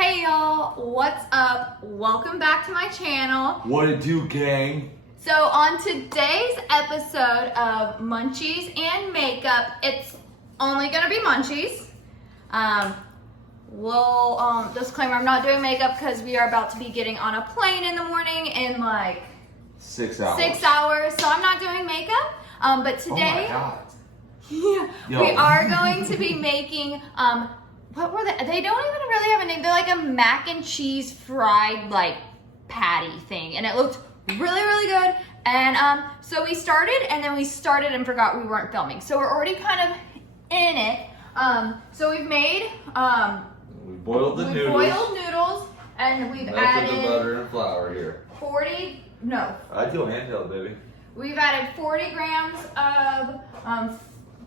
Hey y'all, what's up? Welcome back to my channel. What it do, gang? So on today's episode of Munchies and Makeup, it's only gonna be munchies. Disclaimer, I'm not doing makeup because we are about to be getting on a plane in the morning in like 6 hours. 6 hours, so I'm not doing makeup. But today, Oh we are going to be making, what were they? They don't even really have a name. They're like a mac and cheese fried like patty thing. And it looked really, really good. And so we started and forgot we weren't filming. So we're already kind of in it. So we've made, we boiled the noodles. boiled noodles and we've added the butter and flour here. I do handheld, baby. We've added 40 grams of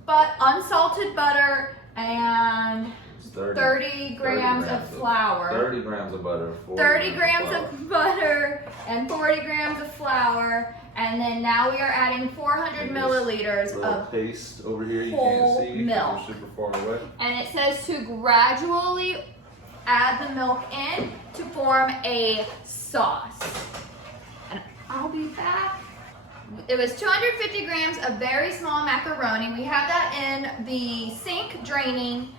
unsalted butter and 30 grams of flour. 30 grams of butter. 30 grams of butter and 40 grams of flour. And then now we are adding 400 milliliters of paste over here. You whole can't see milk. You're super far away. And it says to gradually add the milk in to form a sauce. And I'll be back. It was 250 grams of very small macaroni. We have that in the sink draining.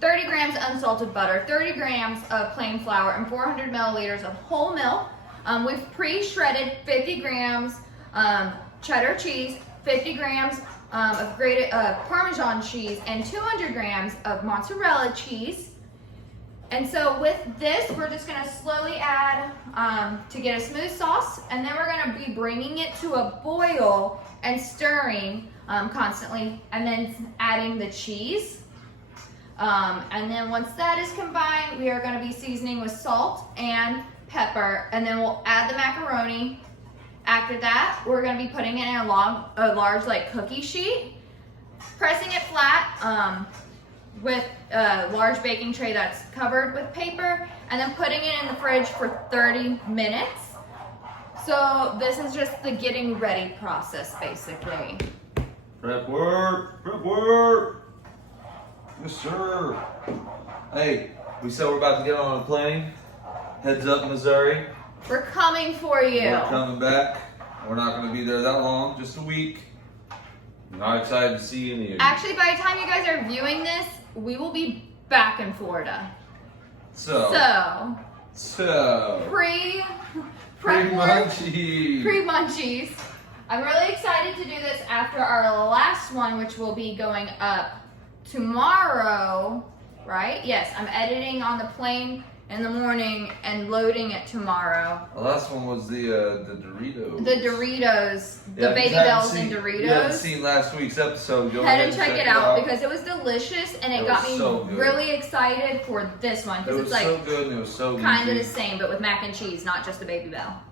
30 grams unsalted butter, 30 grams of plain flour, and 400 milliliters of whole milk. We've pre-shredded 50 grams cheddar cheese, 50 grams of grated Parmesan cheese, and 200 grams of mozzarella cheese. And so with this, we're just gonna slowly add to get a smooth sauce, and then we're gonna be bringing it to a boil and stirring constantly, and then adding the cheese. And then once that is combined, we are gonna be seasoning with salt and pepper, and then we'll add the macaroni. After that, we're gonna be putting it in a large like cookie sheet, pressing it flat with a large baking tray that's covered with paper, and then putting it in the fridge for 30 minutes. So this is just the getting ready process, basically. Prep work, prep work. Yes, sir. Hey, we said we're about to get on a plane. Heads up, Missouri. We're coming for you. We're coming back. We're not going to be there that long, just a week. I'm not excited to see any of you. Actually, by the time you guys are viewing this, we will be back in Florida. So pre-munchies. Pre-munchies. I'm really excited to do this after our last one, which will be going up tomorrow, right? Yes, I'm editing on the plane in the morning and loading it tomorrow. The last one was the Doritos. The Doritos, the Baby Bells and Doritos. If you haven't seen last week's episode, go ahead and check it out because it was delicious and it got me so really excited for this one because it's like so good and it was so kind of the same but with mac and cheese, not just the Baby Bell.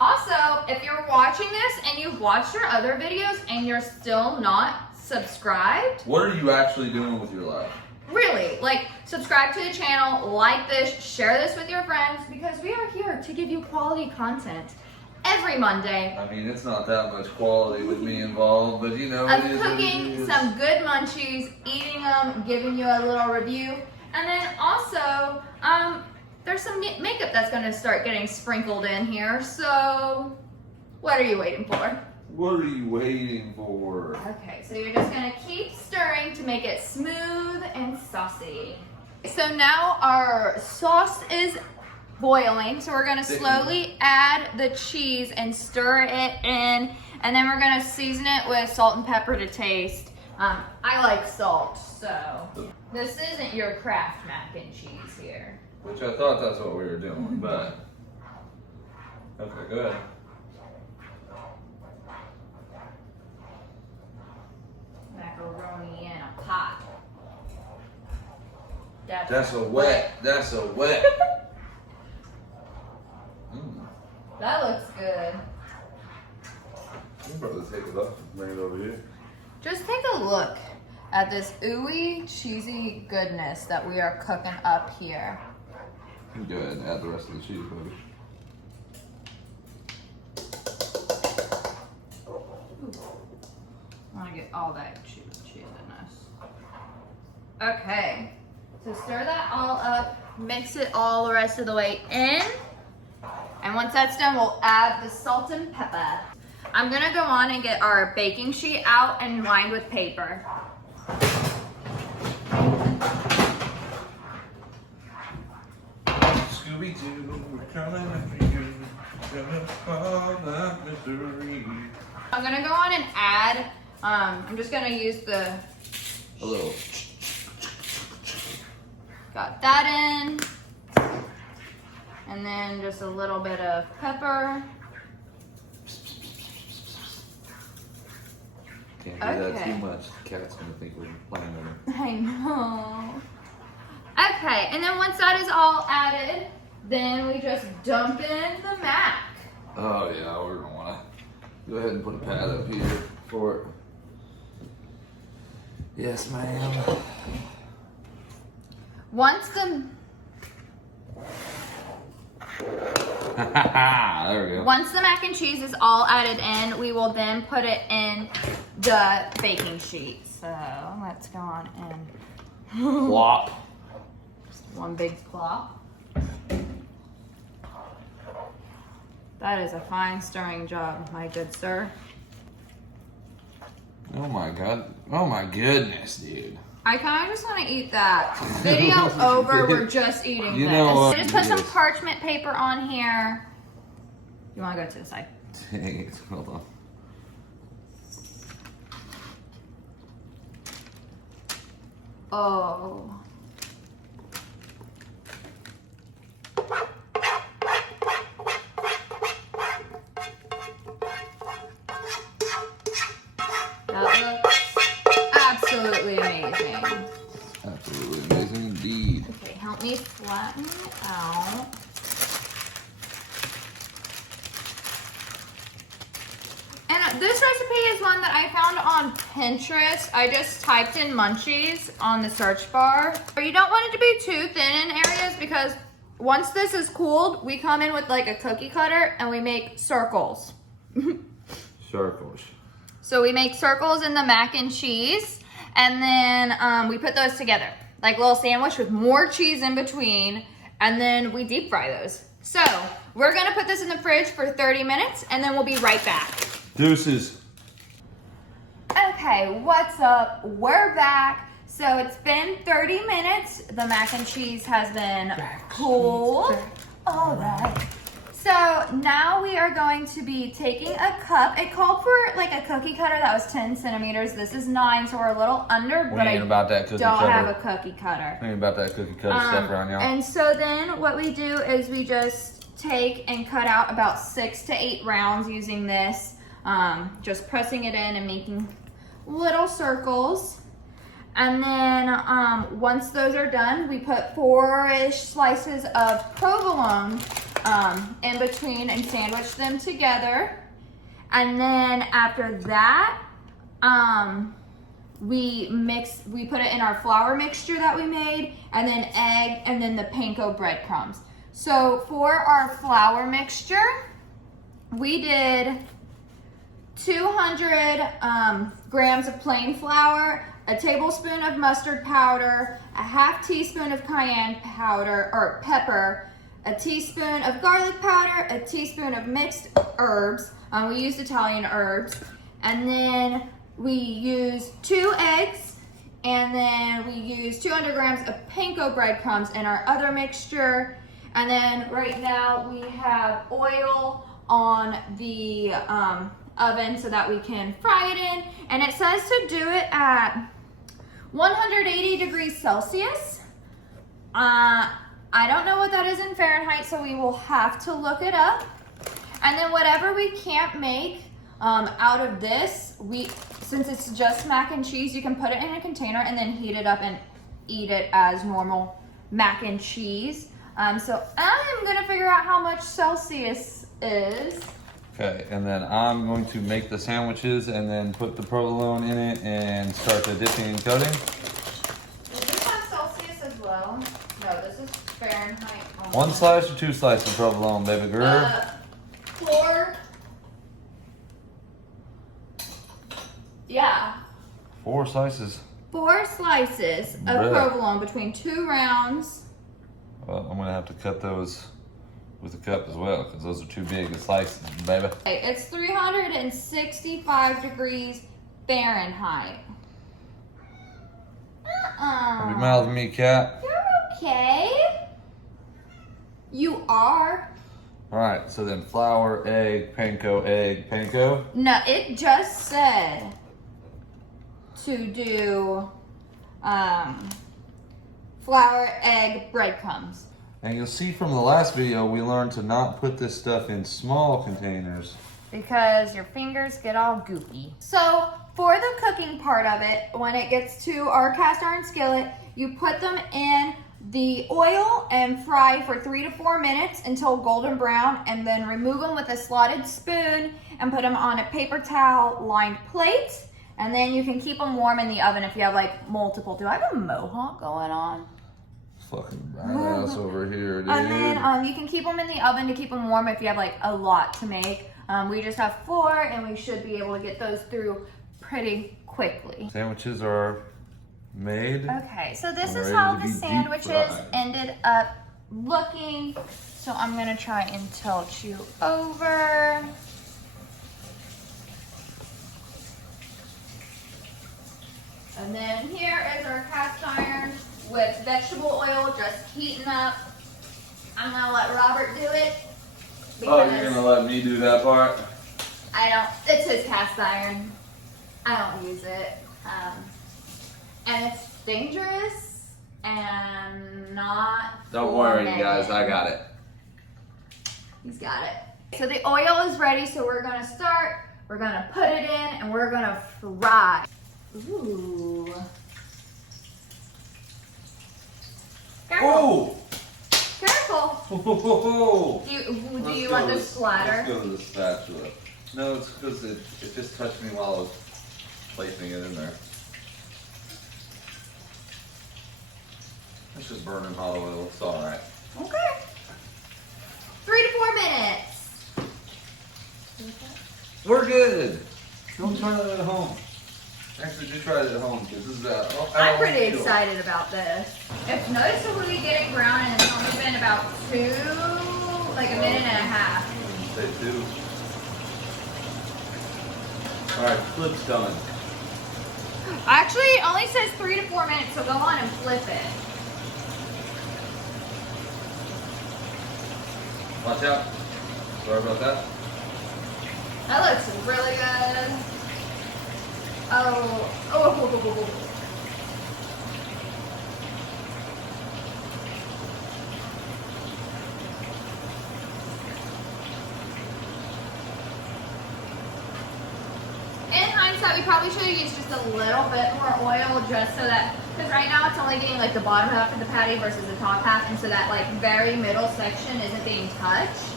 Also, if you're watching this and you've watched our other videos and you're still not subscribed, what are you actually doing with your life? Really, like subscribe to the channel, like this, share this with your friends because we are here to give you quality content every Monday. I mean, it's not that much quality with me involved, but you know, of cooking some good munchies, eating them, giving you a little review, and then also there's some makeup that's going to start getting sprinkled in here. So, what are you waiting for? What are you waiting for? Okay, so you're just gonna keep stirring to make it smooth and saucy. So now our sauce is boiling, so we're gonna slowly add the cheese and stir it in, and then we're gonna season it with salt and pepper to taste. I like salt, so this isn't your Kraft mac and cheese here. Which I thought that's what we were doing, but okay, go ahead. Macaroni in a pot. That's a wet. That looks good. I'm about to take it off and bring it over here. Just take a look at this ooey, cheesy goodness that we are cooking up here. Go ahead and add the rest of the cheese, baby. I want to get all that cheesiness. Okay, So stir that all up, mix it all the rest of the way in. And once that's done, we'll add the salt and pepper. I'm gonna go on and get our baking sheet out and lined with paper. Scooby-Doo, we're coming after you. Gonna fall like misery. I'm gonna go on and add, I'm just gonna use A little. got that in. And then just a little bit of pepper. Can't do that too much. The cat's gonna think we're playing with her. I know. Okay, and then once that is all added, then we just dump in the mac. Oh yeah, we're gonna wanna go ahead and put a pad up here for it. Yes, ma'am. Once the There we go. Once the mac and cheese is all added in, we will then put it in the baking sheet. So let's go on and Plop. just one big plop. That is a fine stirring job, my good sir. Oh my god. Oh my goodness, dude. I kind of just want to eat that. Video over, we're just eating You this. know what? Just put some Yes. parchment paper on here. You want to go to the side? Dang it. Hold on. Oh. That looks absolutely amazing. Absolutely amazing indeed. Okay, help me flatten it out. And this recipe is one that I found on Pinterest. I just typed in munchies on the search bar. You don't want it to be too thin in areas because once this is cooled, we come in with like a cookie cutter and we make circles. Circles. So we make circles in the mac and cheese, and then we put those together, like a little sandwich with more cheese in between, and then we deep fry those. So we're gonna put this in the fridge for 30 minutes, and then we'll be right back. Deuces. Okay, what's up? We're back. So it's been 30 minutes. The mac and cheese has been cooled. All right. So now we are going to be taking a cup. It called for like a cookie cutter that was 10 centimeters. This is 9, so we're a little under, We but ain't I about that cookie don't cutter. have a cookie cutter. We ain't about that cookie cutter stuff around y'all. And so then what we do is we just take and cut out about 6 to 8 rounds using this. Just pressing it in and making little circles. And then once those are done, we put 4-ish slices of provolone in between and sandwich them together. And then after that, we put it in our flour mixture that we made, and then egg, and then the panko breadcrumbs. So for our flour mixture, we did 200 grams of plain flour, a tablespoon of mustard powder, a half teaspoon of cayenne powder or pepper, a teaspoon of garlic powder, a teaspoon of mixed herbs. We used Italian herbs. And then we used 2 eggs, and then we used 200 grams of panko breadcrumbs in our other mixture. And then right now we have oil on the oven so that we can fry it in. And it says to do it at 180 degrees Celsius. I don't know what that is in Fahrenheit, so we will have to look it up. And then whatever we can't make out of this, since it's just mac and cheese, you can put it in a container and then heat it up and eat it as normal mac and cheese. So I'm gonna figure out how much Celsius is. Okay, and then I'm going to make the sandwiches and then put the provolone in it and start the dipping and coating. Does this have Celsius as well? No, this is Fahrenheit. Only. 1 slice or 2 slices of provolone, baby girl? 4. Yeah. 4 slices. 4 slices. slices of Bruh. provolone between 2 rounds. Well, I'm gonna have to cut those with a cup as well, because those are too big of slices, baby. Okay, it's 365 degrees Fahrenheit. Have you mouthed me, cat? You're okay. You are. Alright, so then flour, egg, panko, egg, panko. No, it just said to do flour, egg, breadcrumbs. And you'll see from the last video, we learned to not put this stuff in small containers. Because your fingers get all goopy. So for the cooking part of it, when it gets to our cast iron skillet, you put them in the oil and fry for 3 to 4 minutes until golden brown, and then remove them with a slotted spoon and put them on a paper towel lined plate. And then you can keep them warm in the oven if you have like multiple. Do I have a mohawk going on? Fucking badass over here, dude. And then you can keep them in the oven to keep them warm if you have like a lot to make. We just have 4 and we should be able to get those through pretty quickly. Sandwiches are made. Okay, so this is Ready how to the be deep sandwiches fried. ended up looking. So I'm gonna try and tilt you over. And then here is our cast iron with vegetable oil just heating up. I'm gonna let Robert do it. Oh, you're gonna let me do that part? It's his cast iron. I don't use it. And it's dangerous and not. Don't worry, for guys, I Megan. got it. He's got it. So the oil is ready, so we're gonna start. We're gonna put it in and we're gonna fry. Ooh. Careful. Oh! Careful. Oh! Do you want the splatter? Let's go to the spatula. No, it's because it just touched me while I was placing it in there. It's just burning hot oil. It's all right. Okay. 3 to 4 minutes. We're good. Don't try that at home. Actually, do try it at home because this is I'm pretty excited about this. If noticeably we get it brown and it's only been about like a minute and a half. Say 2. All right, flip's done. Actually, it only says 3 to 4 minutes, so go on and flip it. Watch out. Sorry about that. That looks really good. Oh. In hindsight, we probably should have used just a little bit more oil just so that, because right now it's only getting like the bottom half of the patty versus the top half, and so that like very middle section isn't being touched.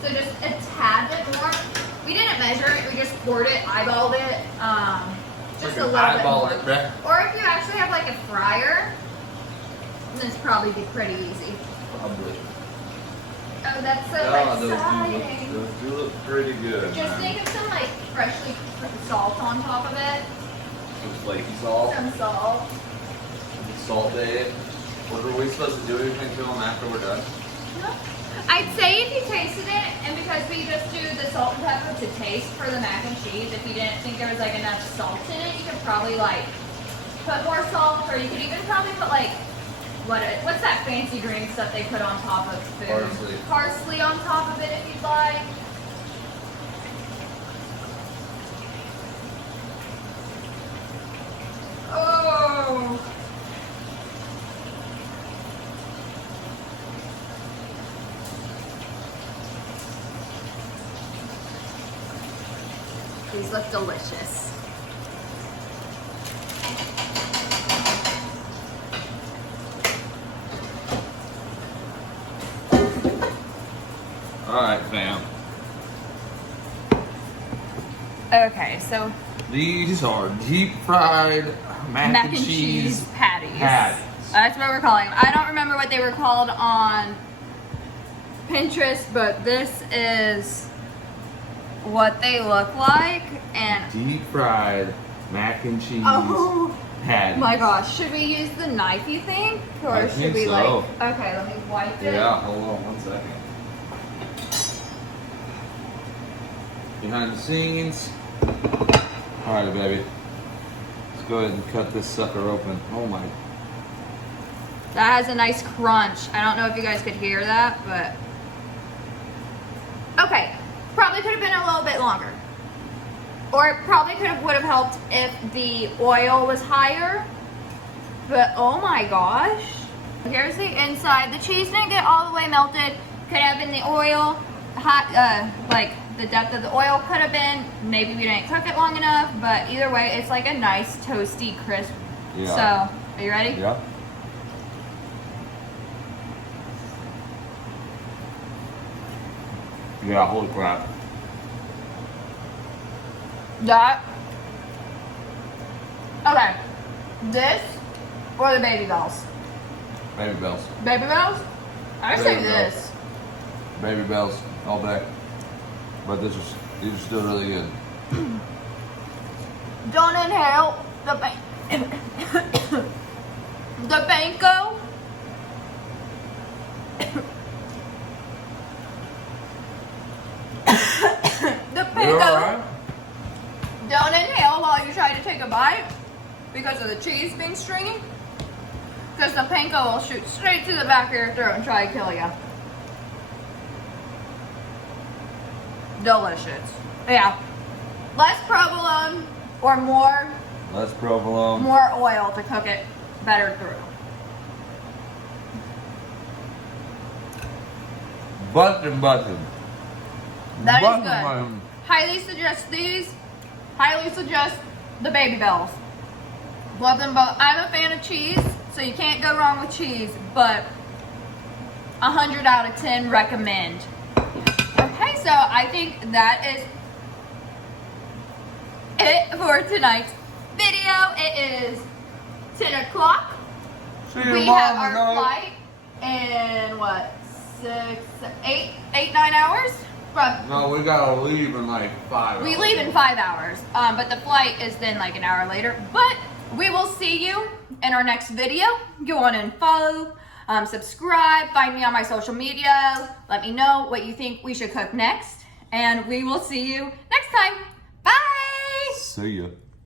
So just a tad bit more. We didn't measure it, we just poured it, eyeballed it, just a little bit more. Or if you actually have like a fryer, then it's probably be pretty easy. Probably. Oh, that's so exciting. Those do look pretty good. Just man. think of some like freshly cooked salt on top of it. Some flaky salt. Some salt. Salt day. What are we supposed to do anything to them after we're done? I'd say if you tasted it, and because we just do the salt and pepper to taste for the mac and cheese, if you didn't think there was like enough salt in it, you could probably like put more salt, or you could even probably put like, what's that fancy green stuff they put on top of food? Parsley. Parsley on top of it if you'd like. Oh! These look delicious. All right, fam. Okay, so These are deep fried mac and cheese patties. patties. That's what we're calling them. I don't remember what they were called on Pinterest, but this is what they look like. And Deep fried mac and cheese patties. My gosh, should we use the knife, you think? Or I should think we so. okay, let me wipe it. Yeah, hold on 1 second. Behind the scenes. Alright, baby. Let's go ahead and cut this sucker open. Oh my. That has a nice crunch. I don't know if you guys could hear that, but. Okay, probably could have been a little bit longer. Or it probably would have helped if the oil was higher. But oh my gosh. Here's the inside. The cheese didn't get all the way melted. Could have been the oil, hot, like the depth of the oil could have been. Maybe we didn't cook it long enough, but either way, it's like a nice toasty crisp. Yeah. So, are you ready? Yeah. Yeah, holy crap. That. Okay. This or the baby bells? Baby bells. Baby bells? I say Baby this. bells. Baby bells all day. But these are still really good. Don't inhale the the panko. The You panko. alright? Don't inhale while you try to take a bite because of the cheese being stringy. Because the panko will shoot straight to the back of your throat and try to kill you. Delicious. Yeah. Less provolone or more Less provolone. oil to cook it better through. Button. That is Button, good. button. Highly suggest these. Highly suggest the baby bells. Love them both. I'm a fan of cheese, so you can't go wrong with cheese, but 100 out of 10 recommend. Okay, so I think that is it for tonight's video. It is 10 o'clock. See you We tomorrow, have our guys. flight in what, 9 hours? From No, we gotta leave in like 5 We hours. leave in 5 hours, but the flight is then like an hour later. But we will see you in our next video. Go on and follow, subscribe, find me on my social media. Let me know what you think we should cook next. And we will see you next time. Bye! See ya.